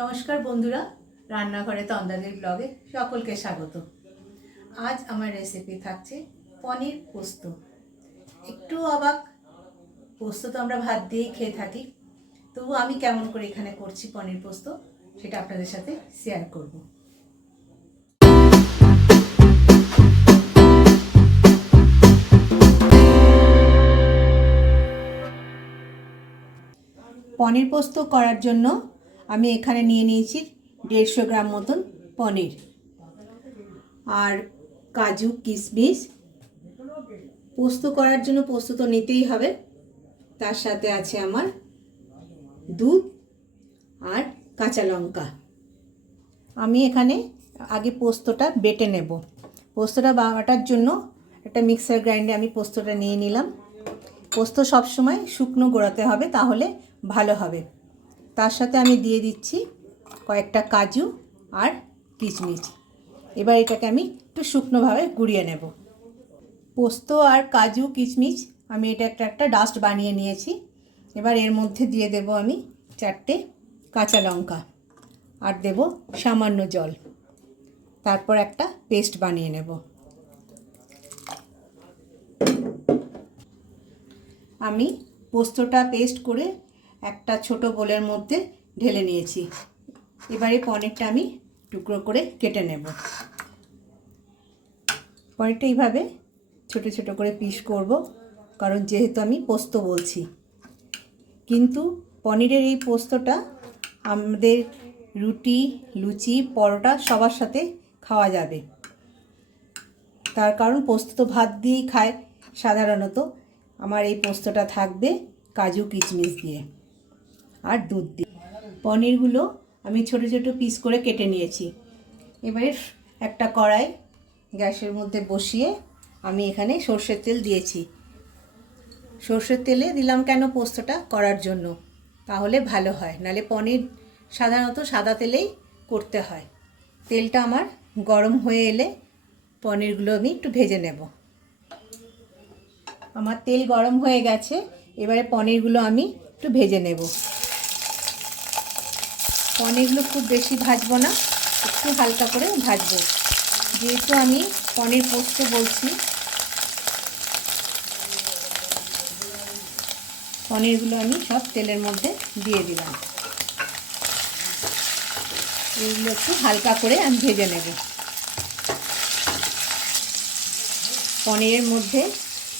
নমস্কার বন্ধুরা, রান্নাঘরে তন্দাদের ব্লগে সকলকে স্বাগত। আজ আমার রেসিপি থাকছে পনির পোস্ত। একটু অবাক, পোস্ত তো আমরা ভাত দিয়েই খেয়ে থাকি। তবু আমি কেমন করে এখানে করছি পনির পোস্ত, সেটা আপনাদের সাথে শেয়ার করব। পনির পোস্ত করার জন্য আমি এখানে নিয়ে নিয়েছি দেড়শো গ্রাম মতন পনির। আর কাজু, কিশমিশ। পোস্ত করার জন্য পোস্ত তো নিতেই হবে। তার সাথে আছে আমার দুধ আর কাঁচা লঙ্কা। আমি এখানে আগে পোস্তটা বেটে নেব। পোস্তটা বাটার জন্য একটা মিক্সার গ্রাইন্ডে আমি পোস্তটা নিয়ে নিলাম। পোস্ত সবসময় শুকনো গোড়াতে হবে, তাহলে ভালো হবে। তার সাথে আমি দিয়ে দিচ্ছি কয়েকটা কাজু আর কিচমিচ এবার এটাকে আমি একটু শুকনোভাবে গুঁড়িয়ে নেব। পোস্ত আর কাজু কিচমিচ আমি এটা একটা একটা ডাস্ট বানিয়ে নিয়েছি। এবার এর মধ্যে দিয়ে দেব আমি চারটে কাঁচা লঙ্কা আর দেব সামান্য জল। তারপর একটা পেস্ট বানিয়ে নেব। আমি পোস্তটা পেস্ট করে একটা ছোট বোলের মধ্যে ঢেলে নিয়েছি। এবারে পনিরটা আমি টুকরো করে কেটে নেব। পনিরটা এইভাবে ছোট ছোট করে পিস করব, কারণ যেহেতু আমি পোস্ত বলছি। কিন্তু পনিরের এই পোস্তটা আমাদের রুটি, লুচি, পরোটা সবার সাথে খাওয়া যাবে। তার কারণ পোস্ত তো ভাত দিয়েই খায় সাধারণত। আমার এই পোস্তটা থাকবে কাজু কিচমিচ দিয়ে। আর দুধ দিয়ে পনিরগুলো আমি ছোট ছোট পিস করে কেটে নিয়েছি। এবারে একটা কড়াই গ্যাসের মধ্যে বসিয়ে আমি এখানে সর্ষের তেল দিয়েছি। সর্ষের তেলে দিলাম কেন পোস্তটা? করার জন্য। তাহলে ভালো হয় নালে পনির সাধারণত সাদা তেলেই করতে হয়। তেলটা আমার গরম হয়ে এলে পনিরগুলো আমি একটু ভেজে নেব। আমার তেল গরম হয়ে গেছে, এবারে পনিরগুলো আমি একটু ভেজে নেব। পনিরগুলো খুব বেশি ভাজবো না, একটু হালকা করে ভাজবো। যেহেতু আমি পনির পোস্ত বলছি, পনিরগুলো আমি সব তেলের মধ্যে দিয়ে দিলাম। এগুলো একটু হালকা করে আমি ভেজে নেব। পনিরের মধ্যে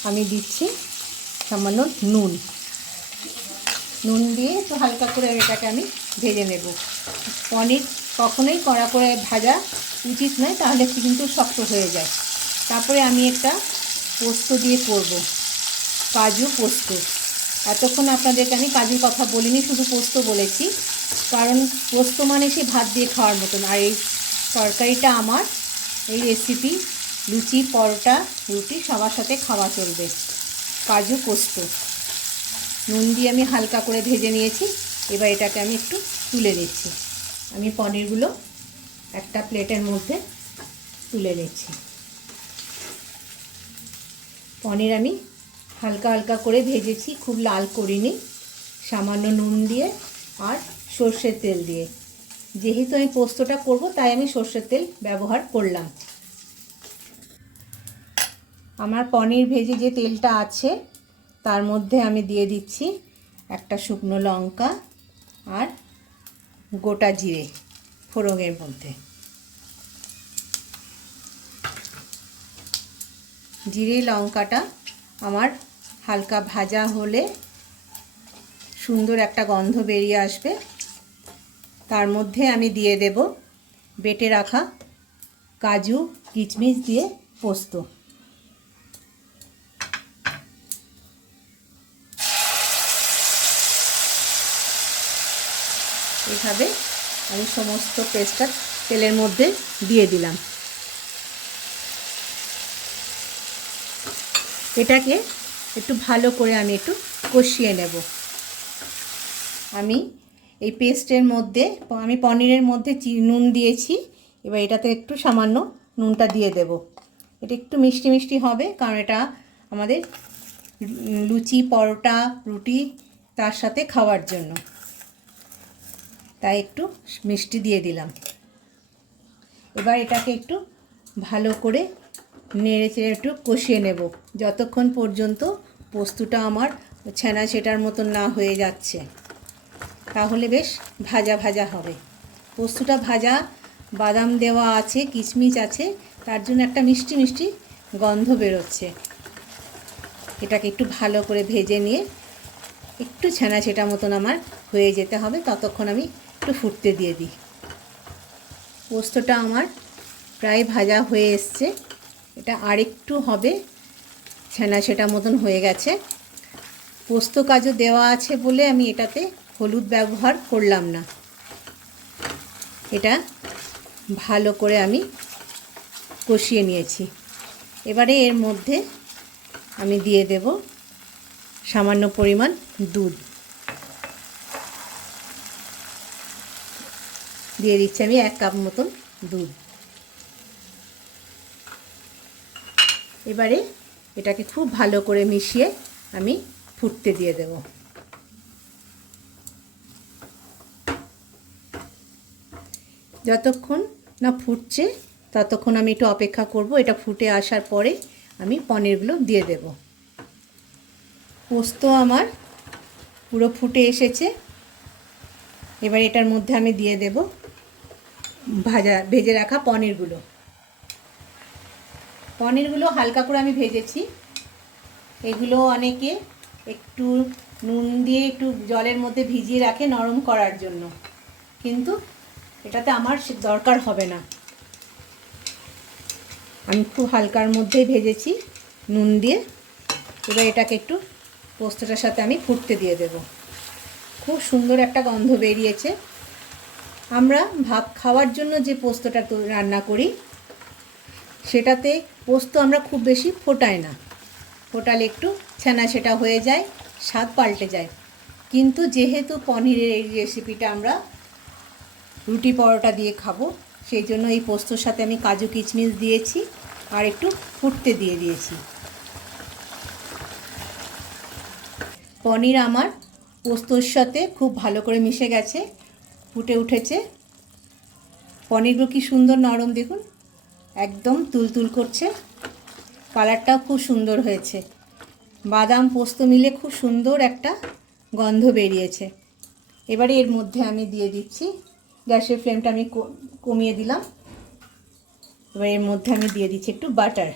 আমি দিচ্ছি সামান্য নুন। নুন দিয়ে একটু হালকা করে এটাকে আমি ভেজে নেব। পনির কখনোই কড়া করে ভাজা উচিত নয়, তাহলে কিন্তু শক্ত হয়ে যায়। তারপরে আমি একটা পোস্ত দিয়ে করব, কাজু পোস্ত। এতক্ষণ আপনাদেরকে আমি কাজুর কথা বলিনি, শুধু পোস্ত বলেছি। কারণ পোস্ত মানে সে ভাত দিয়ে খাওয়ার মতন। আর এই তরকারিটা আমার, এই রেসিপি লুচি, পরোটা, রুটি, সবার সাথে খাওয়া চলবে। কাজু পোস্ত। নুন দিয়ে আমি হালকা করে ভেজে নিয়েছি। এবার এটাকে আমি একটু তুলে নিচ্ছি। আমি পনিরগুলো একটা প্লেটের মধ্যে তুলে নিচ্ছি। পনির আমি হালকা হালকা করে ভেজেছি, খুব লাল করিনি। সামান্য নুন দিয়ে আর সর্ষের তেল দিয়ে। যেহেতু আমি পোস্তটা করব, তাই আমি সর্ষের তেল ব্যবহার করলাম। আমার পনির ভেজে যে তেলটা আছে, তার মধ্যে আমি দিয়ে দিচ্ছি একটা শুকনো লঙ্কা আর গোটা জিরে ফোড়ঙের মধ্যে। জিরে, লঙ্কাটা আমার হালকা ভাজা হলে সুন্দর একটা গন্ধ বেরিয়ে আসবে। তার মধ্যে আমি দিয়ে দেব বেটে রাখা কাজু, কিচমিচ দিয়ে পোস্ত। এইভাবে আমি সমস্ত পেস্টটা তেলের মধ্যে দিয়ে দিলাম। এটাকে একটু ভালো করে আমি একটু কষিয়ে নেব। আমি এই পেস্টের মধ্যে, আমি পনিরের মধ্যে নুন দিয়েছি। এবার এটাতে একটু সামান্য নুনটা দিয়ে দেব। এটা একটু মিষ্টি মিষ্টি হবে, কারণ এটা আমাদের লুচি, পরোটা, রুটি তার সাথে খাওয়ার জন্য। তাই একটু মিষ্টি দিয়ে দিলাম। এবার এটাকে একটু ভালো করে নেড়ে চেড়ে একটু কষিয়ে নেব। যতক্ষণ পর্যন্ত পোস্তটা আমার ছানা সেটার মতন না হয়ে যাচ্ছে, তাহলে বেশ ভাজা ভাজা হবে। পোস্তটা ভাজা, বাদাম দেওয়া আছে, কিশমিশ আছে, তার জন্য একটা মিষ্টি মিষ্টি গন্ধ বেরোচ্ছে। এটাকে একটু ভালো করে ভেজে নিয়ে একটু ছানা ছেটা মতন আমার হয়ে যেতে হবে। ততক্ষণ আমি একটু ফুটতে দিয়ে দিই। পোস্তটা আমার প্রায় ভাজা হয়ে এসছে। এটা আরেকটু হবে, ছানা সেটা মতন হয়ে গেছে। পোস্ত কাজও দেওয়া আছে বলে আমি এটাতে হলুদ ব্যবহার করলাম না। এটা ভালো করে আমি কষিয়ে নিয়েছি। এবারে এর মধ্যে আমি দিয়ে দেব সামান্য পরিমাণ দুধ। দিয়ে দিচ্ছি আমি এক কাপ মতন দুধ। এবারে এটাকে খুব ভালো করে মিশিয়ে আমি ফুটতে দিয়ে দেব। যতক্ষণ না ফুটছে ততক্ষণ আমি একটু অপেক্ষা করব, এটা ফুটে আসার পরে আমি পনিরগুলো দিয়ে দেব। পোস্ত আমার পুরো ফুটে এসেছে। এবার এটার মধ্যে আমি দিয়ে দেব ভাজা, ভেজে রাখা পনিরগুলো। পনিরগুলো হালকা করে আমি ভেজেছি। এগুলো অনেকে একটু নুন দিয়ে একটু জলের মধ্যে ভিজিয়ে রাখে নরম করার জন্য। কিন্তু এটাতে আমার দরকার হবে না। আমি খুব হালকার মধ্যেই ভেজেছি নুন দিয়ে। এবার এটাকে একটু পোস্তটার সাথে আমি ফুটতে দিয়ে দেব। খুব সুন্দর একটা গন্ধ বেরিয়েছে। আমরা ভাত খাওয়ার জন্য যে পোস্তটা রান্না করি, সেটাতে পোস্ত আমরা খুব বেশি ফোটাই না। ফোটালে একটু ছানা সেটা হয়ে যায়, স্বাদ পাল্টে যায়। কিন্তু যেহেতু পনিরের এই রেসিপিটা আমরা রুটি পরোটা দিয়ে খাব, সেই জন্য এই পোস্তর সাথে আমি কাজু কিচমিচ দিয়েছি আর একটু ফুটতে দিয়ে দিয়েছি। পনির আমার পোস্তর সাথে খুব ভালো করে মিশে গেছে। ফুটে উঠেছে। পনিরগুলো কি সুন্দর নরম দেখুন। একদম তুলতুল করছে। কালারটাও খুব সুন্দর হয়েছে। বাদাম পোস্ত মিলে খুব সুন্দর একটা গন্ধ বেরিয়েছে। এবারে এর মধ্যে আমি দিয়ে দিচ্ছি। গ্যাসের ফ্লেমটা আমি কমিয়ে দিলাম। এবার এর মধ্যে আমি দিয়ে দিচ্ছি একটু বাটার।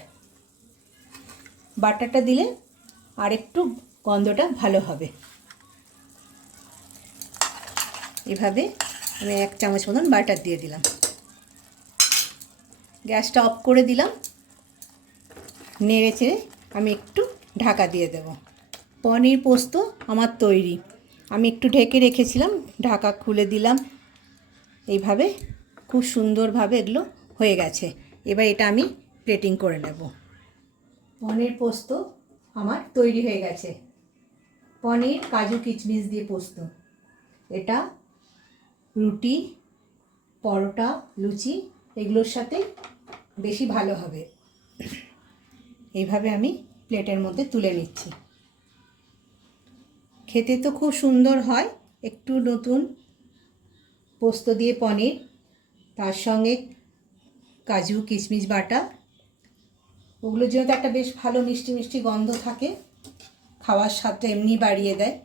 বাটারটা দিলে আর একটু গন্ধটা ভালো হবে। এভাবে আমি এক চামচ মতন বাটার দিয়ে দিলাম। গ্যাসটা অফ করে দিলাম। নেড়ে চেড়ে আমি একটু ঢাকা দিয়ে দেব। পনির পোস্ত আমার তৈরি। আমি একটু ঢেকে রেখেছিলাম, ঢাকা খুলে দিলাম। এইভাবে খুব সুন্দরভাবে এগুলো হয়ে গেছে। এবার এটা আমি প্লেটিং করে নেব। পনির পোস্ত আমার তৈরি হয়ে গেছে। পনির, কাজু কিচমিচ দিয়ে পোস্ত। এটা রুটি, পরোটা, লুচি, এগুলোর সাথে বেশি ভালো হবে। এইভাবে আমি প্লেটের মধ্যে তুলে নিচ্ছি। খেতে তো খুব সুন্দর হয়, একটু নতুন পোস্ত দিয়ে পনির, তার সঙ্গে কাজু, কিশমিশ বাটা, ওগুলোর জন্য তো একটা বেশ ভালো মিষ্টি মিষ্টি গন্ধ থাকে, খাওয়ার স্বাদটা এমনি বাড়িয়ে দেয়।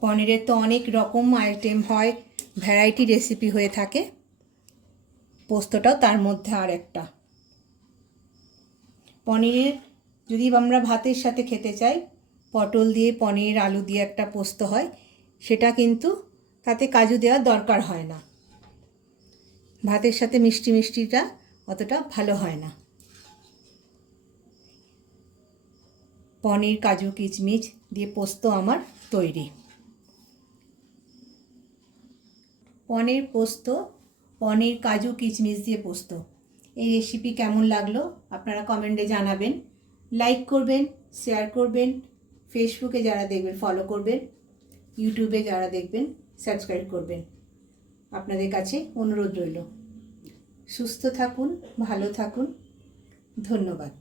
পনিরের তো অনেক রকম আইটেম হয়, ভ্যারাইটি রেসিপি হয়ে থাকে। পোস্তটাও তার মধ্যে আর একটা। পনিরের যদি আমরা ভাতের সাথে খেতে চাই, পটল দিয়ে পনির, আলু দিয়ে একটা পোস্ত হয়, সেটা কিন্তু তাতে কাজু দেওয়ার দরকার হয় না। ভাতের সাথে মিষ্টি মিষ্টিটা অতটা ভালো হয় না। পনির, কাজু, কিচমিচ দিয়ে পোস্ত আমার তৈরি। পনির পোস্ত, পনির, কাজু কিচমিচ দিয়ে পোস্ত। এই রেসিপি কেমন লাগল আপনারা কমেন্টে জানাবেন। লাইক করবেন শেয়ার করবেন ফেসবুকে যারা দেখবেন ফলো করবেন ইউটিউবে যারা দেখবেন সাবস্ক্রাইব করবেন। আপনাদের কাছে অনুরোধ রইল। সুস্থ থাকুন, ভালো থাকুন। ধন্যবাদ।